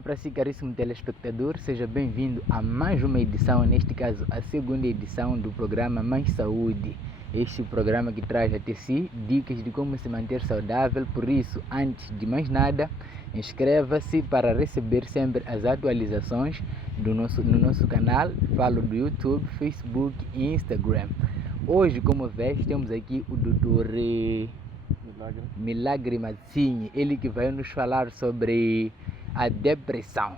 Olá para si, caríssimo telespectador, seja bem-vindo a mais uma edição, neste caso a segunda edição do programa Mais Saúde. Este programa que traz até si dicas de como se manter saudável, por isso, antes de mais nada, inscreva-se para receber sempre as atualizações no nosso canal, falo do YouTube, Facebook e Instagram. Hoje, como vês, temos aqui o Dr. Milagre Mazzini, ele que vai nos falar sobre a depressão.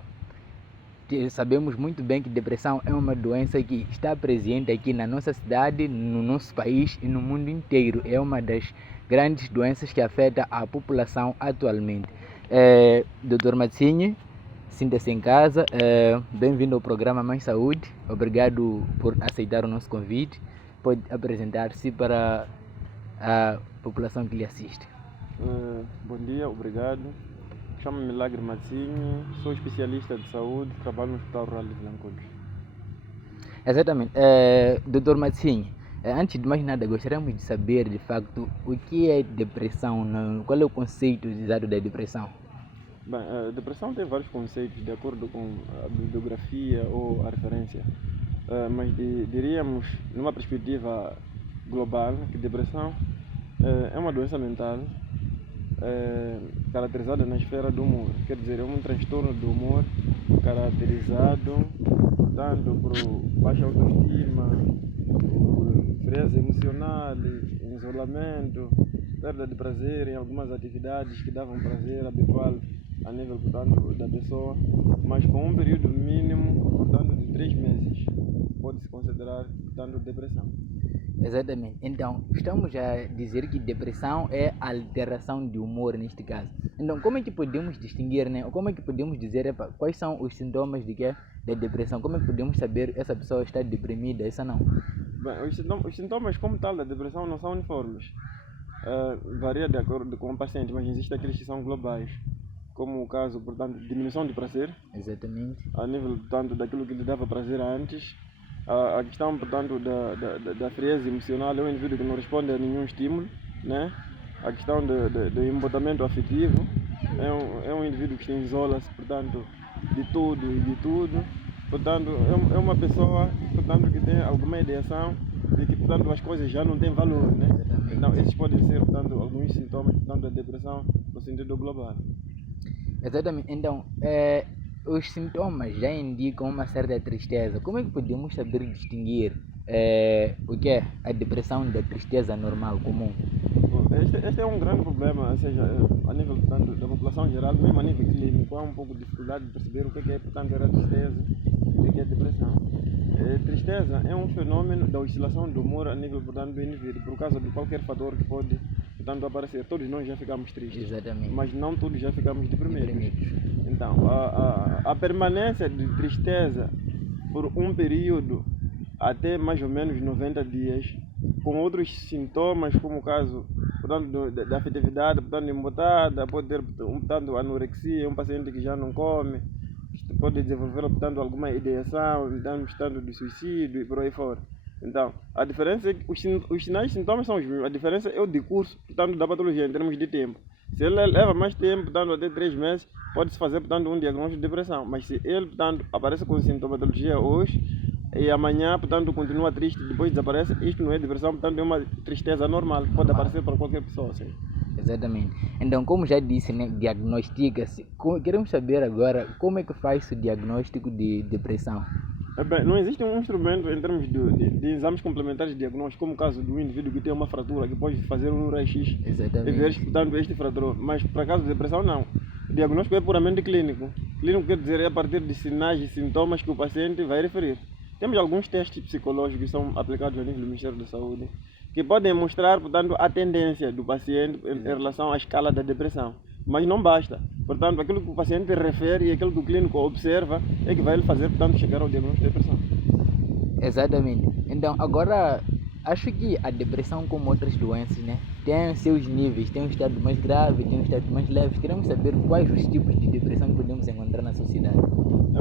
Sabemos muito bem que depressão é uma doença que está presente aqui na nossa cidade, no nosso país e no mundo inteiro. É uma das grandes doenças que afeta a população atualmente. Dr. Mazzini, sinta-se em casa. Bem-vindo ao programa Mais Saúde. Obrigado por aceitar o nosso convite. Pode apresentar-se para a população que lhe assiste. Bom dia, obrigado. Chamo-me Milagre Mazzini, sou especialista de saúde, trabalho no Hospital Rural de Vilanculos. Exatamente. Dr. Mazzini, antes de mais nada, gostaríamos de saber, de facto, o que é depressão, qual é o conceito exato da depressão? Bem, a depressão tem vários conceitos, de acordo com a bibliografia ou a referência, mas diríamos, numa perspectiva global, que depressão é uma doença mental caracterizada na esfera do humor, quer dizer, é um transtorno do humor caracterizado, portanto, por baixa autoestima, por frieza emocional, isolamento, perda de prazer em algumas atividades que davam prazer habitual a nível, portanto, da pessoa, mas com um período mínimo, portanto, de 3 meses, pode-se considerar, portanto, depressão. Exatamente. Então, estamos a dizer que depressão é alteração de humor neste caso. Então, como é que podemos distinguir, né? Como é que podemos dizer quais são os sintomas da depressão? Como é que podemos saber essa pessoa está deprimida, essa não? Bem, os sintomas como tal da depressão não são uniformes. Varia de acordo com o paciente, mas existem aqueles que são globais, como o caso, portanto, diminuição de prazer. Exatamente. A nível, portanto, daquilo que lhe dava prazer antes. A questão, portanto, da frieza emocional, é um indivíduo que não responde a nenhum estímulo, né? A questão do embotamento afetivo, é um indivíduo que se isola-se, portanto, de tudo e de tudo. Portanto, é uma pessoa, portanto, que tem alguma ideação de que, portanto, as coisas já não têm valor, né? Então, esses podem ser, portanto, alguns sintomas, portanto, da depressão no sentido global. Exatamente. Então, os sintomas já indicam uma certa tristeza. Como é que podemos saber distinguir o que é a depressão da tristeza normal, comum? Este é um grande problema, ou seja, a nível, portanto, da população em geral, mesmo a nível clínico, há um pouco de dificuldade de perceber o que é, portanto, a tristeza e o que é a depressão. Tristeza é um fenômeno da oscilação do humor a nível, portanto, do indivíduo, por causa de qualquer fator que pode, portanto, aparecer. Todos nós já ficamos tristes. Exatamente. Mas não todos já ficamos deprimidos. Então, a permanência de tristeza por um período até mais ou menos 90 dias, com outros sintomas, como o caso, portanto, da afetividade, portanto, embotada, pode ter, portanto, anorexia, um paciente que já não come, pode desenvolver, portanto, alguma ideação, portanto, de suicídio e por aí fora. Então, a diferença é que os sinais e sintomas são os mesmos, a diferença é o decurso, portanto, da patologia em termos de tempo. Se ele leva mais tempo, portanto, até 3 meses, pode-se fazer, portanto, um diagnóstico de depressão. Mas se ele, portanto, aparece com sintomatologia hoje e amanhã, portanto, continua triste, depois desaparece, isto não é depressão, portanto, é uma tristeza normal, pode aparecer para qualquer pessoa. Assim. Exatamente. Então, como já disse, né, diagnostica-se. Queremos saber agora como é que faz o diagnóstico de depressão. Bem, não existe um instrumento em termos de exames complementares de diagnóstico, como o caso do indivíduo que tem uma fratura, que pode fazer um raio-x e ver, portanto, este fraturou. Mas para caso de depressão, não. O diagnóstico é puramente clínico. Clínico quer dizer é a partir de sinais e sintomas que o paciente vai referir. Temos alguns testes psicológicos que são aplicados a nível do Ministério da Saúde, que podem mostrar, portanto, a tendência do paciente em relação à escala da depressão. Mas não basta. Portanto, aquilo que o paciente refere e aquilo que o clínico observa é que vai lhe fazer, portanto, chegar ao diagnóstico de depressão. Exatamente. Então, agora, acho que a depressão, como outras doenças, né, tem seus níveis. Tem um estado mais grave, tem um estado mais leve. Queremos saber quais os tipos de depressão que podemos encontrar na sociedade.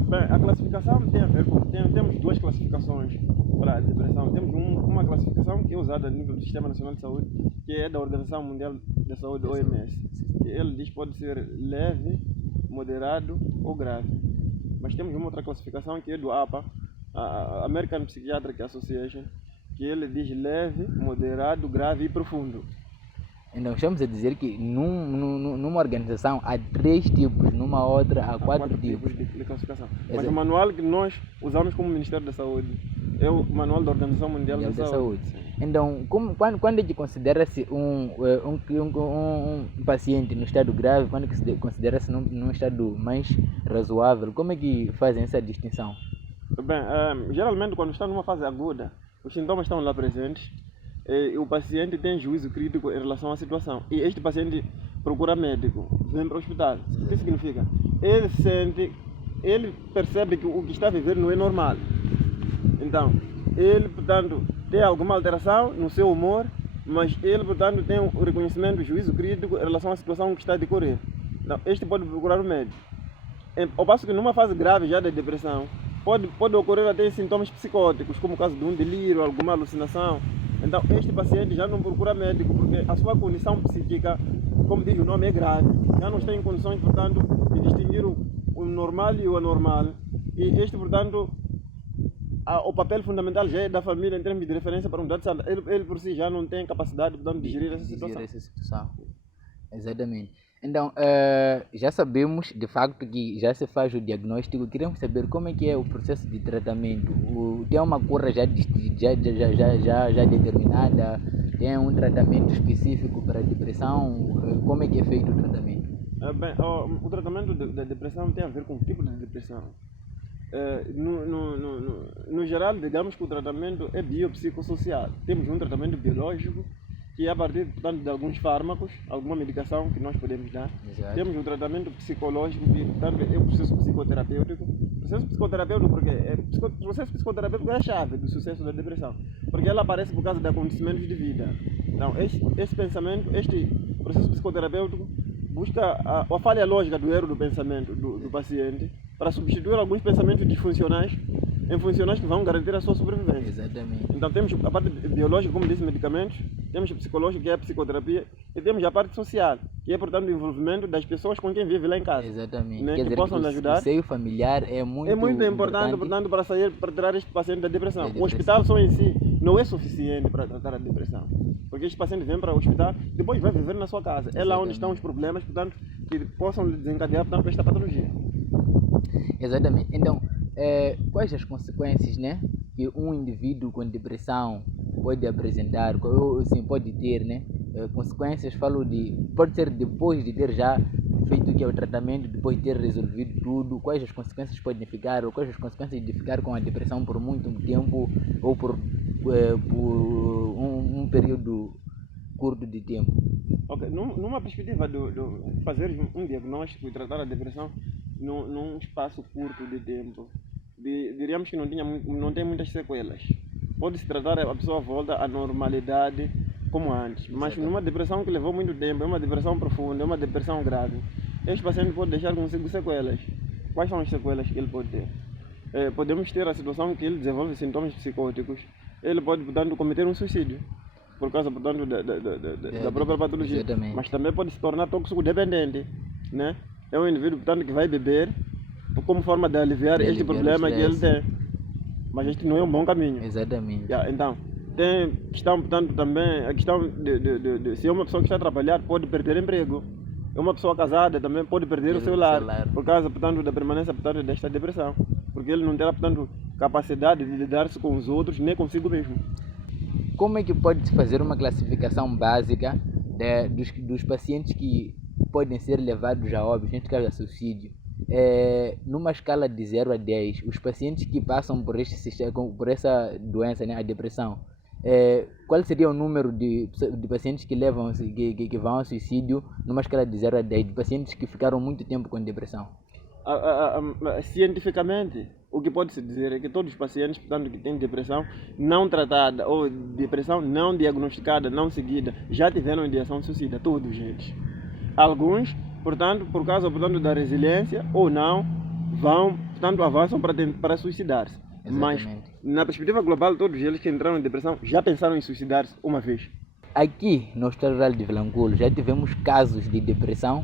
Bem, a classificação tem a ver com... Temos duas classificações para a depressão. Temos uma classificação que é usada a nível do Sistema Nacional de Saúde, que é da Organização Mundial da Saúde, OMS. Ele diz que pode ser leve, moderado ou grave. Mas temos uma outra classificação que é do APA, a American Psychiatric Association, que ele diz leve, moderado, grave e profundo. Então estamos a dizer que numa organização há 3 tipos, numa outra há 4 tipos de classificação. Mas o manual que nós usamos como Ministério da Saúde é o Manual da Organização Mundial da Saúde. Então, quando é que considera-se um paciente no estado grave, quando é que considera-se num estado mais razoável? Como é que fazem essa distinção? Bem, geralmente quando está numa fase aguda, os sintomas estão lá presentes, e o paciente tem juízo crítico em relação à situação. E este paciente procura médico, vem para o hospital. O que significa? Ele percebe que o que está a viver não é normal. Então, ele, portanto, tem alguma alteração no seu humor, mas ele, portanto, tem o reconhecimento, o juízo crítico em relação à situação que está a decorrer. Então, este pode procurar o médico. Ao passo que numa fase grave já da depressão, pode ocorrer até sintomas psicóticos, como o caso de um delírio, alguma alucinação. Então, este paciente já não procura médico, porque a sua condição psíquica, como diz o nome, é grave. Já não está em condições, portanto, de distinguir o normal e o anormal. E este, portanto, o papel fundamental já é da família em termos de referência para a unidade de saúde. Ele por si já não tem capacidade, portanto, de gerir essa situação. Exatamente. Então, já sabemos de facto que já se faz o diagnóstico. Queremos saber como é que é o processo de tratamento. Tem uma cura já determinada? Tem um tratamento específico para a depressão? Como é que é feito o tratamento? Bem, o tratamento da depressão tem a ver com o tipo de depressão. No geral, digamos que o tratamento é biopsicossocial. Temos um tratamento biológico, que é a partir, portanto, de alguns fármacos, alguma medicação que nós podemos dar. Exato. Temos um tratamento psicológico, que, portanto, é o processo psicoterapêutico. O processo psicoterapêutico, o processo psicoterapêutico é a chave do sucesso da depressão, porque ela aparece por causa de acontecimentos de vida. Então, este processo psicoterapêutico busca a falha lógica do erro do pensamento do paciente para substituir alguns pensamentos disfuncionais em funcionais que vão garantir a sua sobrevivência. Exatamente. Então temos a parte biológica, como disse, medicamentos, temos o psicológico, que é a psicoterapia, e temos a parte social, que é, portanto, o envolvimento das pessoas com quem vive lá em casa. Exatamente. Né, Quer que dizer, possam lhe ajudar. O seio familiar é muito importante, portanto, para tirar este paciente da depressão. O hospital só em si não é suficiente para tratar a depressão, porque este paciente vem para o hospital, depois vai viver na sua casa. É lá onde estão os problemas, portanto, que possam desencadear, portanto, esta patologia. Exatamente. Então, quais as consequências, né, que um indivíduo com depressão pode apresentar, ou sim, pode ter, né? Consequências, pode ser depois de ter já feito o tratamento, depois de ter resolvido tudo, quais as consequências podem ficar, ou quais as consequências de ficar com a depressão por muito tempo, ou por um período curto de tempo. Ok, numa perspectiva de fazer um diagnóstico e tratar a depressão num espaço curto de tempo, diríamos que não tem muitas sequelas. Pode-se tratar, a pessoa volta à normalidade como antes, mas numa depressão que levou muito tempo, é uma depressão profunda, é uma depressão grave, este paciente pode deixar consigo sequelas. Quais são as sequelas que ele pode ter? Podemos ter a situação que ele desenvolve sintomas psicóticos, ele pode, portanto, cometer um suicídio, por causa, portanto, da própria patologia. Exatamente. Mas também pode se tornar tóxico dependente, né? É um indivíduo, portanto, que vai beber como forma de aliviar este problema que ele tem. Mas este não é um bom caminho. Exatamente. Então, tem questão, portanto, também a questão de se é uma pessoa que está a trabalhar, pode perder emprego. É uma pessoa casada, também pode perder o seu lar, por causa, portanto, da permanência, portanto, desta depressão. Porque ele não terá, portanto, capacidade de lidar-se com os outros, nem consigo mesmo. Como é que pode-se fazer uma classificação básica dos pacientes que podem ser levados a óbito, neste caso a suicídio? Numa escala de 0 a 10, os pacientes que passam por essa doença, né, a depressão, qual seria o número de pacientes que vão ao suicídio numa escala de 0 a 10, de pacientes que ficaram muito tempo com depressão? Cientificamente, o que pode-se dizer é que todos os pacientes, portanto, que têm depressão não tratada ou depressão não diagnosticada, não seguida, já tiveram ideação suicida, todos eles. Alguns, portanto, por causa, portanto, da resiliência ou não, avançam para suicidar-se. Mas, na perspectiva global, todos eles que entraram em depressão já pensaram em suicidar-se uma vez. Aqui no Hospital Rural de Vilanculo já tivemos casos de depressão?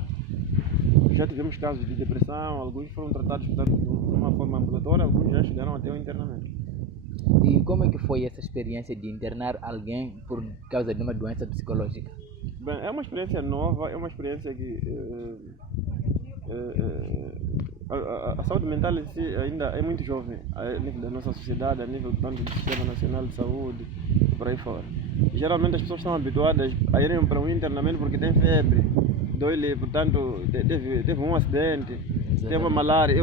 já tivemos casos de depressão, alguns foram tratados, portanto, de uma forma ambulatória, alguns já chegaram até o internamento. E como é que foi essa experiência de internar alguém por causa de uma doença psicológica? Bem, é uma experiência nova, é uma experiência que a saúde mental em si ainda é muito jovem, a nível da nossa sociedade, a nível tanto do Sistema Nacional de Saúde, por aí fora. Geralmente as pessoas estão habituadas a irem para um internamento porque tem febre, dói-lhe, portanto, teve um acidente, teve uma malária, é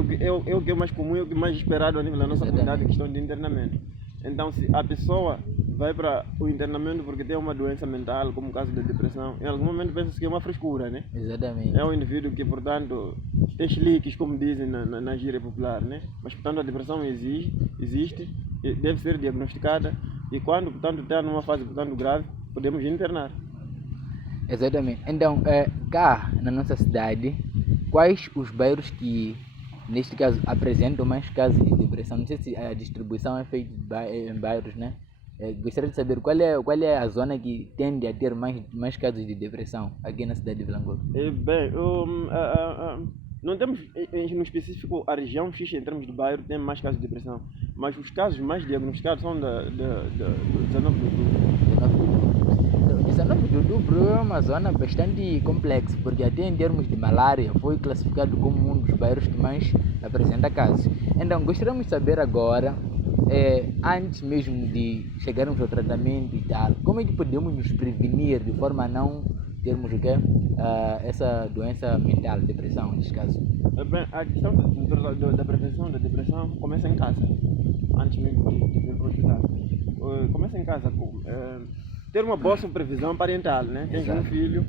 o que é mais comum, é o que é mais esperado a nível da nossa comunidade, questão de internamento. Então, se a pessoa vai para o internamento porque tem uma doença mental, como o caso da depressão, em algum momento pensa-se que é uma frescura, né? Exatamente. É um indivíduo que, portanto, tem chiliques, como dizem na gíria popular, né? Mas, portanto, a depressão existe, e deve ser diagnosticada e quando, portanto, está numa fase, portanto, grave, podemos internar. Exatamente. Então, cá na nossa cidade, quais os bairros que, neste caso, apresentam mais casos de depressão? Não sei se a distribuição é feita em bairros, né? Gostaria de saber qual é a zona que tende a ter mais casos de depressão aqui na cidade de Vilangola. Bem, não temos no específico a região X em termos de bairro tem mais casos de depressão, mas os casos mais diagnosticados são do 19 de outubro. 19 de outubro é uma zona bastante complexa, porque até em termos de malária foi classificado como um dos bairros que mais apresenta casos. Então, gostaríamos de saber agora, antes mesmo de chegarmos ao tratamento e tal, como é que podemos nos prevenir de forma a não termos o quê? Essa doença mental, depressão, neste caso? Bem, a questão da prevenção da depressão começa em casa, antes mesmo de ir para o hospital. Começa em casa com ter uma boa supervisão parental, né? Tens um filho,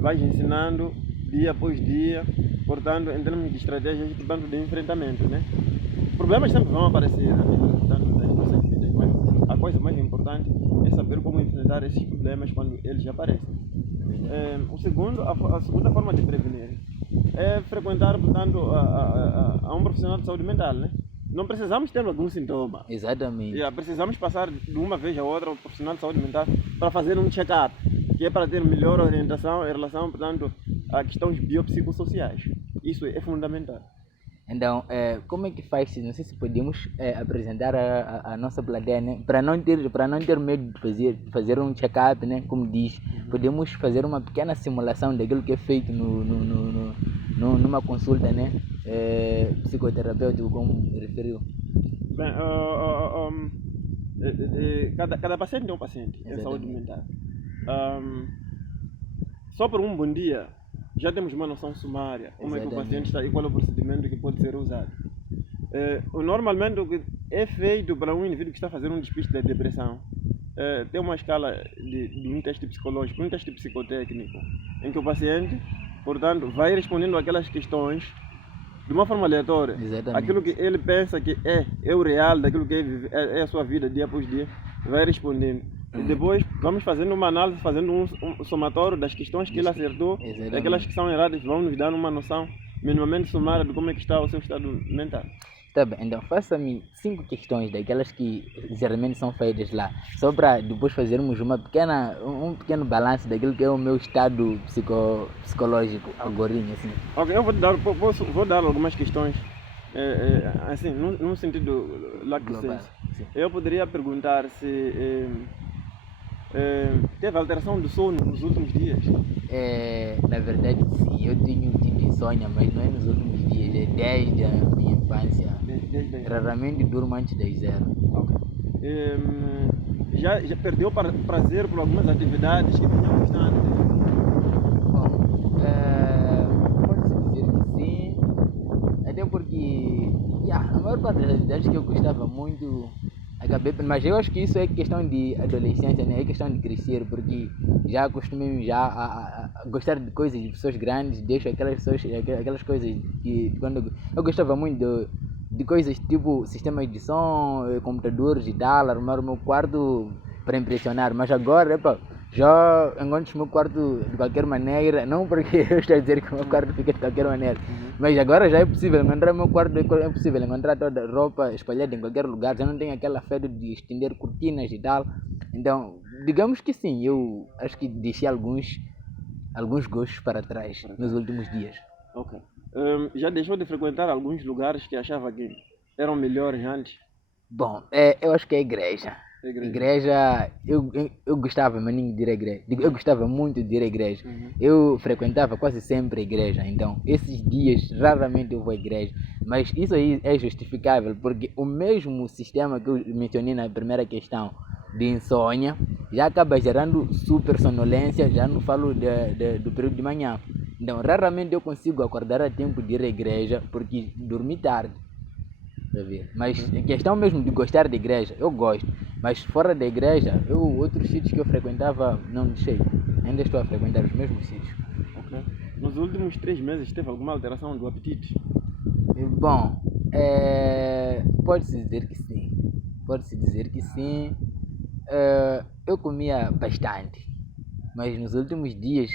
vais ensinando dia após dia, portanto, em termos de estratégias, portanto, de enfrentamento, né? Problemas sempre vão aparecer a nível, portanto, das nossas vidas, mas a coisa mais importante é saber como enfrentar esses problemas quando eles aparecem. A segunda forma de prevenir é frequentar, portanto, a um profissional de saúde mental, né? Não precisamos ter algum sintoma. Exatamente. Precisamos passar de uma vez a outra ao profissional de saúde mental para fazer um check-up, que é para ter melhor orientação em relação, portanto, a questões biopsicossociais. Isso é fundamental. Então, como é que faz? Não sei se podemos apresentar a nossa plateia, né? Para não ter medo de fazer um check-up, né? Como diz, podemos fazer uma pequena simulação daquilo que é feito numa consulta, né? Psicoterapêutico, como referiu. Bem, cada paciente é um paciente em saúde mental. Só por um bom dia já temos uma noção sumária como é que o paciente está e qual é o procedimento que pode ser usado. Normalmente o que é feito para um indivíduo que está fazendo um despiste da depressão tem uma escala de um teste psicológico, um teste psicotécnico, em que o paciente, portanto, vai respondendo aquelas questões de uma forma aleatória. Exatamente. Aquilo que ele pensa que é o real daquilo que é a sua vida dia após dia, vai respondendo. E depois vamos fazendo uma análise, fazendo um somatório das questões que ele acertou, daquelas que são erradas, vão nos dar uma noção minimamente sumária de como é que está o seu estado mental. Tá bem, então faça-me 5 questões daquelas que geralmente são feitas lá, só para depois fazermos um pequeno balanço daquilo que é o meu estado psicológico agora, assim. Ok, eu vou dar algumas questões, assim, num sentido global. Eu poderia perguntar se teve alteração do sono nos últimos dias? Na verdade, sim, eu tenho tido insônia, mas não é nos últimos dias, é desde a minha infância. Raramente durmo antes das 0. Okay. Já perdeu prazer por algumas atividades que vinham constante? Bom, pode-se dizer que sim, até porque a maior parte das atividades que eu gostava muito acabei, mas eu acho que isso é questão de adolescência, né? É questão de crescer, porque já acostumei a gostar de coisas de pessoas grandes, deixo aquelas coisas que quando eu gostava muito de coisas tipo sistemas de som, computadores e tal, arrumar o meu quarto para impressionar, mas agora, já encontro o meu quarto de qualquer maneira, não porque eu estou a dizer que o meu quarto fica de qualquer maneira, mas agora já é possível encontrar o meu quarto, é possível encontrar toda a roupa espalhada em qualquer lugar, já não tenho aquela febre de estender cortinas e tal. Então, digamos que sim, eu acho que deixei alguns gostos para trás nos últimos dias. Ok. Já deixou de frequentar alguns lugares que achava que eram melhores antes? Bom, eu acho que é a igreja. A igreja. Igreja, eu gostava, maninho, de ir à igreja. Eu gostava muito de ir à igreja. Uhum. Eu frequentava quase sempre a igreja. Então, esses dias, raramente eu vou à igreja. Mas isso aí é justificável, porque o mesmo sistema que eu mencionei na primeira questão de insônia já acaba gerando super sonolência. Já não falo do período de manhã. Então, raramente eu consigo acordar a tempo de ir à igreja, porque dormi tarde. Mas em questão mesmo de gostar da igreja, eu gosto. Mas fora da igreja, outros sítios que eu frequentava, não deixei. Ainda estou a frequentar os mesmos sítios. Ok. Nos últimos 3 meses teve alguma alteração do apetite? Bom, pode-se dizer que sim. Pode-se dizer que sim. Eu comia bastante. Mas nos últimos dias,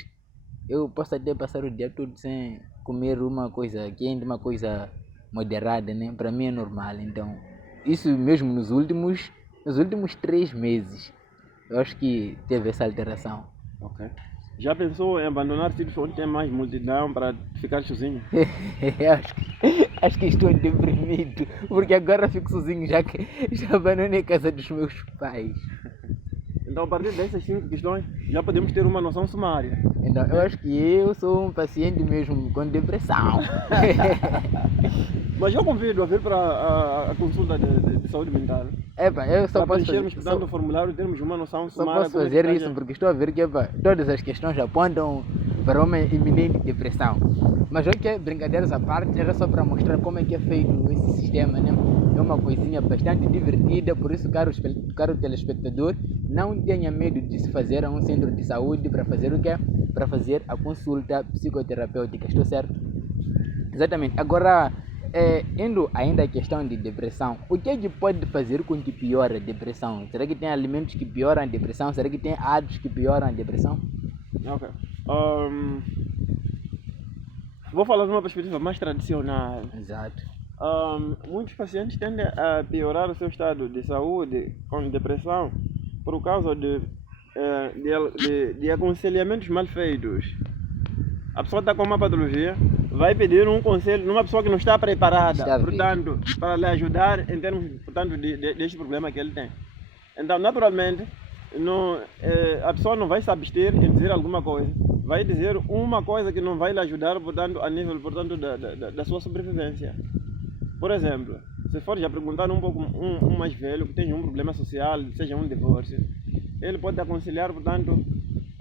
eu posso até passar o dia todo sem comer uma coisa quente, uma coisa moderada, né? Para mim é normal. Então, isso mesmo nos últimos 3 meses, eu acho que teve essa alteração. Ok. Já pensou em abandonar sítios onde tem mais multidão para ficar sozinho? acho que estou deprimido, porque agora fico sozinho, já que já abandonei a casa dos meus pais. Então, a partir dessas 5 questões, já podemos ter uma noção sumária. Então, eu acho que eu sou um paciente mesmo com depressão. Mas eu convido a vir para a consulta de saúde mental. Eu só para posso preenchermos, portanto, o formulário e termos uma noção só sumária. posso fazer isso porque estou a ver que todas as questões apontam para uma iminente depressão. Mas ok, brincadeiras à parte, era só para mostrar como é que é feito esse sistema, né? É uma coisinha bastante divertida, por isso, caro telespectador, não tenha medo de se fazer a um centro de saúde para fazer o quê? Para fazer a consulta psicoterapêutica, estou certo? Exatamente. Agora, indo ainda à questão de depressão, o que é que pode fazer com que piore a depressão? Será que tem alimentos que pioram a depressão? Será que tem hábitos que pioram a depressão? Ok. Vou falar de uma perspectiva mais tradicional. Exato. Muitos pacientes tendem a piorar o seu estado de saúde com depressão por causa de aconselhamentos mal feitos. A pessoa está com uma patologia, vai pedir um conselho numa pessoa que não está preparada, portanto, para lhe ajudar em termos, portanto, deste problema que ele tem. Então, naturalmente, a pessoa não vai se abster em dizer alguma coisa, vai dizer uma coisa que não vai lhe ajudar, portanto, a nível, portanto, da sua sobrevivência. Por exemplo, se for já perguntar um mais velho que tem um problema social, seja um divórcio, ele pode aconselhar, portanto,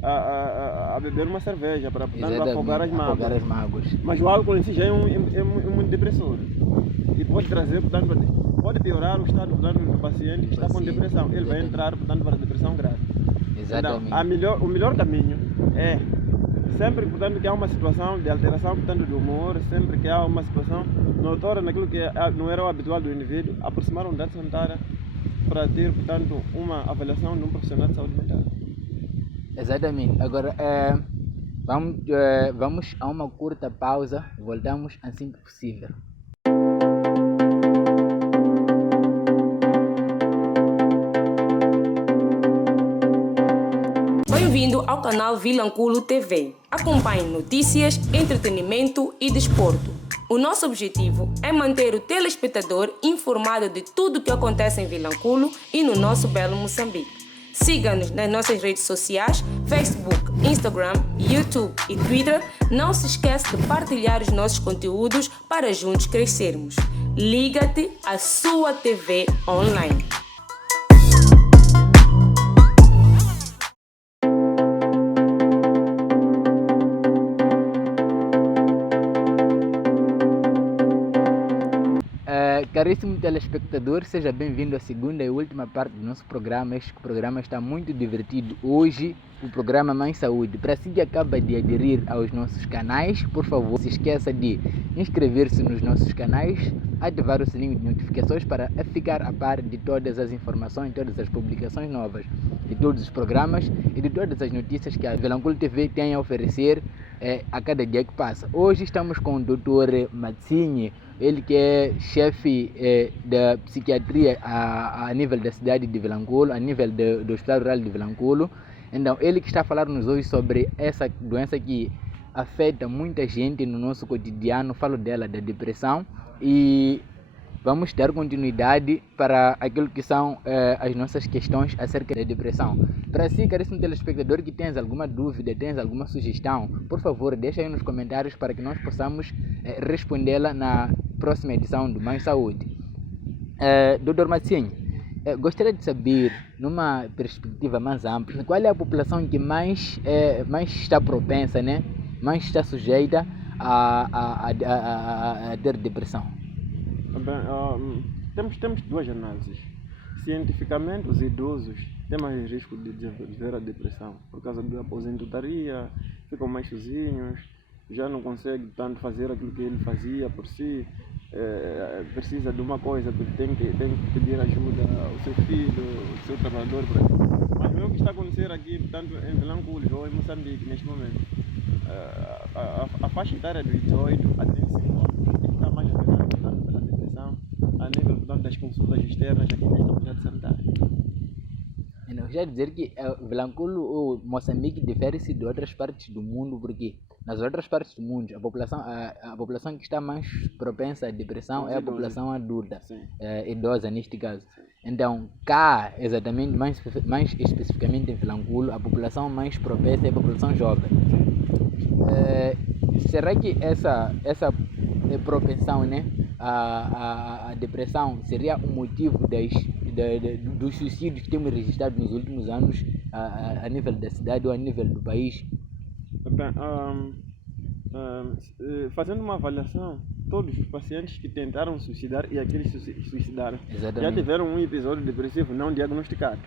a beber uma cerveja para, portanto, afogar as mágoas. Mas o álcool em si já é um depressor e pode trazer, portanto, pode piorar o estado, portanto, do paciente que está com depressão. Ele vai entrar, portanto, para a depressão grave. Exatamente. Então, o melhor caminho é sempre, portanto, que há uma situação de alteração, portanto, do humor, sempre que há uma situação notória naquilo que não era o habitual do indivíduo, aproximar a unidade sanitária para ter, portanto, uma avaliação de um profissional de saúde mental. Exatamente. Agora, vamos a uma curta pausa, voltamos assim que possível. Bem-vindo ao canal Vilanculo TV. Acompanhe notícias, entretenimento e desporto. O nosso objetivo é manter o telespectador informado de tudo o que acontece em Vilanculo e no nosso belo Moçambique. Siga-nos nas nossas redes sociais, Facebook, Instagram, YouTube e Twitter. Não se esqueça de partilhar os nossos conteúdos para juntos crescermos. Liga-te à sua TV online. Caríssimo telespectador, seja bem-vindo à segunda e última parte do nosso programa. Este programa está muito divertido. Hoje, o programa Mais Saúde. Para si que acaba de aderir aos nossos canais, por favor, se esqueça de inscrever-se nos nossos canais, ativar o sininho de notificações para ficar a par de todas as informações, todas as publicações novas, de todos os programas e de todas as notícias que a Vilanculo TV tem a oferecer a cada dia que passa. Hoje estamos com o Dr. Mazzini, ele que é chefe da psiquiatria a nível da cidade de Vilanculo, a nível do Hospital Rural de Vilanculo. Então, ele que está a falar-nos hoje sobre essa doença que afeta muita gente no nosso cotidiano. Falo dela, da depressão, e vamos dar continuidade para aquilo que são as nossas questões acerca da depressão. Para si, caríssimo telespectador, que tens alguma dúvida, tens alguma sugestão, por favor, deixa aí nos comentários para que nós possamos respondê-la na próxima edição do Mais Saúde. Dr. Macinho, gostaria de saber, numa perspectiva mais ampla, qual é a população que mais está propensa, né? Mais está sujeita a ter depressão? Bem, temos duas análises. Cientificamente, os idosos têm mais risco de desenvolver a depressão por causa da aposentadoria, ficam mais sozinhos, já não conseguem tanto fazer aquilo que ele fazia por si, precisa de uma coisa, tem que pedir ajuda ao seu filho, ao seu trabalhador. Mas o que está a acontecer aqui, portanto, em Vilanculos ou em Moçambique, neste momento, a faixa etária dos 18 a 35 anos está mais afetada pela depressão a nível, portanto, das consultas externas aqui nesta unidade sanitária. Então, já dizer que Vilanculo ou Moçambique difere-se de outras partes do mundo, porque nas outras partes do mundo a população que está mais propensa à depressão é a população adulta, idosa neste caso. Sim. Então, cá, exatamente, mais especificamente em Vilanculo, a população mais propensa é a população jovem. Será que essa propensão, né, a depressão seria o motivo dos suicídios que temos registrado nos últimos anos a nível da cidade ou a nível do país? Bem, fazendo uma avaliação, todos os pacientes que tentaram suicidar e aqueles que se suicidaram já tiveram um episódio depressivo não diagnosticado.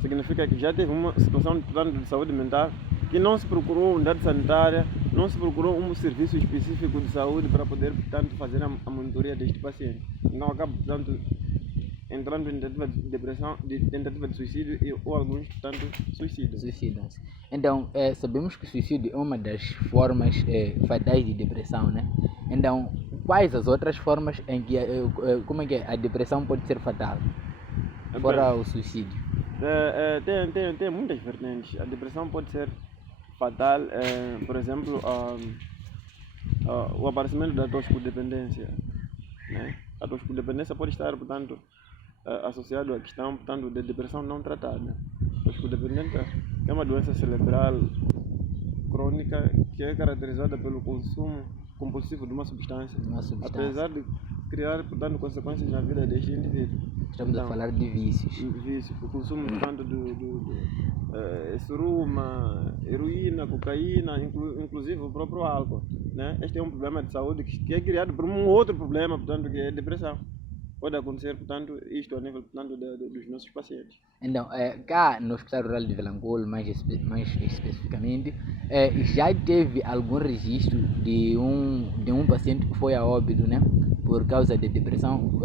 Significa que já teve uma situação de saúde mental que não se procurou unidade sanitária, não se procurou um serviço específico de saúde para poder, portanto, fazer a monitoria deste paciente. Então acaba, portanto, entrando em tentativa de depressão, tentativa de suicídio ou alguns, portanto, suicidam-se. Então, sabemos que o suicídio é uma das formas fatais de depressão, né? Então, quais as outras formas em que como é que a depressão pode ser fatal, fora o suicídio? Tem muitas vertentes. A depressão pode ser fatal, por exemplo, o aparecimento da toxicodependência, né? A toxicodependência pode estar, portanto, associado à questão, portanto, de depressão não tratada. A toxicodependência é uma doença cerebral crônica que é caracterizada pelo consumo compulsivo de uma substância. Apesar de criar, portanto, consequências na vida deste indivíduo. Estamos a falar de vícios. O consumo, portanto, de suruma, heroína, cocaína, inclusive o próprio álcool, né? Este é um problema de saúde que é criado por um outro problema, portanto, que é a depressão. Pode acontecer, portanto, isto a nível, portanto, dos nossos pacientes. Então, cá no Hospital Rural de Vilanculo, mais especificamente, já teve algum registro de um paciente que foi a óbito, né, por causa de depressão,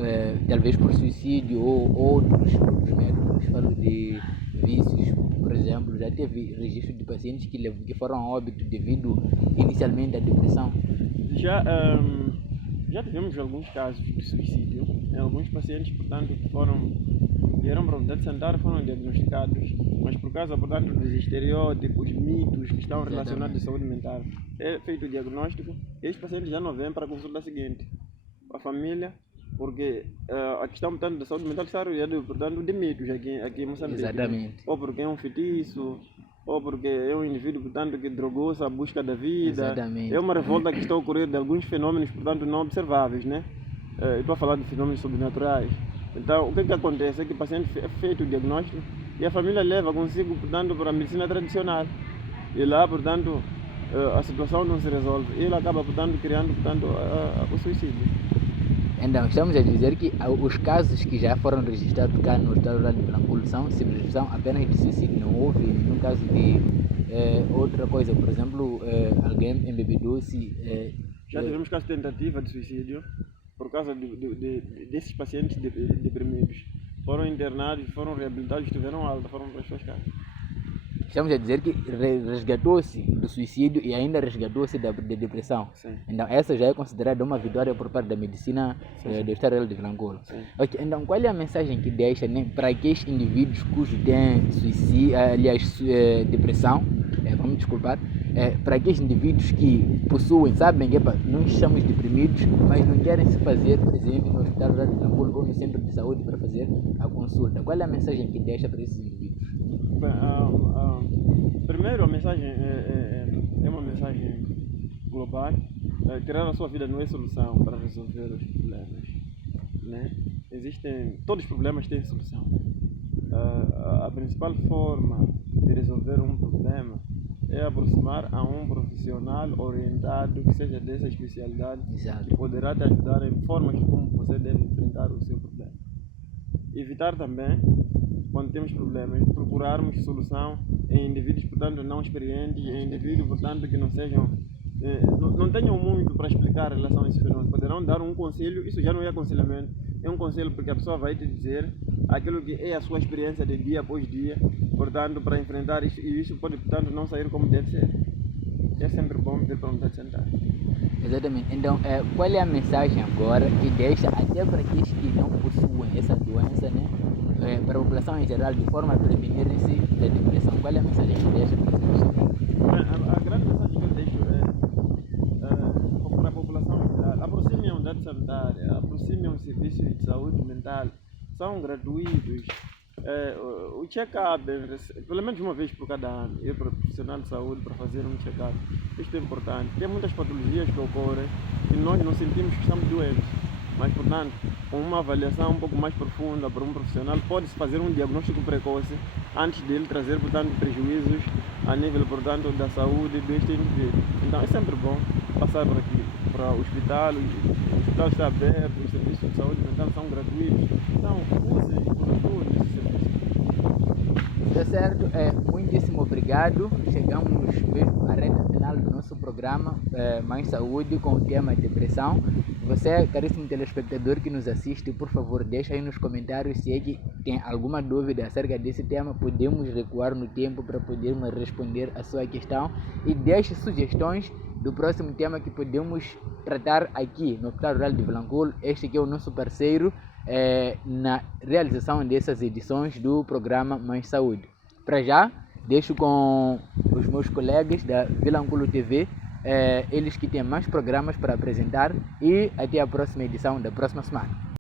talvez por suicídio ou outros métodos, falo de vícios, por exemplo, já teve registro de pacientes que foram a óbito devido inicialmente à depressão? Já tivemos alguns casos de suicídio. Alguns pacientes, portanto, vieram para a unidade sanitária, foram diagnosticados, mas por causa, portanto, dos estereótipos, mitos que estão relacionados à saúde mental, é feito o diagnóstico e estes pacientes já não vêm para a consulta seguinte. A família, porque a questão, portanto, da saúde mental está rodeada, portanto, de mitos aqui em Moçambique. Exatamente. Ou porque é um feitiço, ou porque é um indivíduo, portanto, que drogou-se à busca da vida. Exatamente. É uma revolta que está a ocorrer de alguns fenômenos, portanto, não observáveis, né? Eu estou a falar de fenômenos sobrenaturais. Então, o que acontece é que o paciente é feito o diagnóstico e a família leva consigo, portanto, para a medicina tradicional. E lá, portanto, a situação não se resolve. E ele acaba, portanto, criando, portanto, o suicídio. Então, estamos a dizer que os casos que já foram registrados cá no Hospital Rural de Vilanculo são apenas de suicídio. Não houve nenhum caso de outra coisa. Por exemplo, alguém embebedou-se. Já tivemos casos de tentativa de suicídio por causa desses pacientes deprimidos. Foram internados, foram reabilitados, tiveram alta, foram para as suas casas. Estamos a dizer que resgatou-se do suicídio e ainda resgatou-se da depressão. Sim. Então essa já é considerada uma vitória por parte da medicina do Estado de Vilanculo. Okay, então qual é a mensagem que deixa, né, para aqueles indivíduos cujos têm depressão, vamos desculpar, para aqueles indivíduos que possuem, sabem que nós estamos deprimidos, mas não querem se fazer presente no Hospital Rural de Nampula ou no centro de saúde para fazer a consulta. Qual é a mensagem que deixa para esses indivíduos? Bem, primeiro, a mensagem é uma mensagem global. Tirar a sua vida não é solução para resolver os problemas, né? Todos os problemas têm solução. A principal forma de resolver um problema é aproximar a um profissional orientado que seja dessa especialidade. Exato. Que poderá te ajudar em formas de como você deve enfrentar o seu problema. Evitar também, quando temos problemas, procurarmos solução em indivíduos, portanto, não experientes, em indivíduos, portanto, que não sejam, não tenham muito para explicar em relação a esse fenômeno. Poderão dar um conselho, isso já não é aconselhamento, é um conselho porque a pessoa vai te dizer aquilo que é a sua experiência de dia após dia, portanto, para enfrentar isso, e isso pode, portanto, não sair como deve ser. É sempre bom ter para onde sentar. Exatamente. Então, qual é a mensagem agora que deixa até para aqueles que não possuem essa doença, né? Para a população em geral, de forma a prevenir-se da depressão? Qual é a mensagem que deixa para essas pessoas? A grande mensagem que eu deixo para a população em geral: aproxime a unidade sanitária, aproxime um serviço de saúde mental, são gratuitos. O check-up, pelo menos uma vez por cada ano, ir para o profissional de saúde para fazer um check-up. Isto é importante. Tem muitas patologias que ocorrem e nós não sentimos que estamos doentes, mas, portanto, com uma avaliação um pouco mais profunda por um profissional, pode-se fazer um diagnóstico precoce antes dele trazer, portanto, prejuízos a nível, portanto, da saúde deste indivíduo. Então, é sempre bom passar por aqui, para o hospital. O hospital está aberto, os serviços de saúde mental são gratuitos. Então, use e procure esse serviço. Tá certo, muitíssimo obrigado. Chegamos mesmo à reta final do nosso programa Mais Saúde com o tema depressão. Você, caríssimo telespectador que nos assiste, por favor, deixa aí nos comentários se é que tem alguma dúvida acerca desse tema. Podemos recuar no tempo para podermos responder a sua questão e deixe sugestões do próximo tema que podemos tratar aqui no Hospital Rural de Vilanculo. Este que é o nosso parceiro na realização dessas edições do programa Mais Saúde. Para já, deixo com os meus colegas da Vilanculo TV, eles que têm mais programas para apresentar, e até a próxima edição da próxima semana.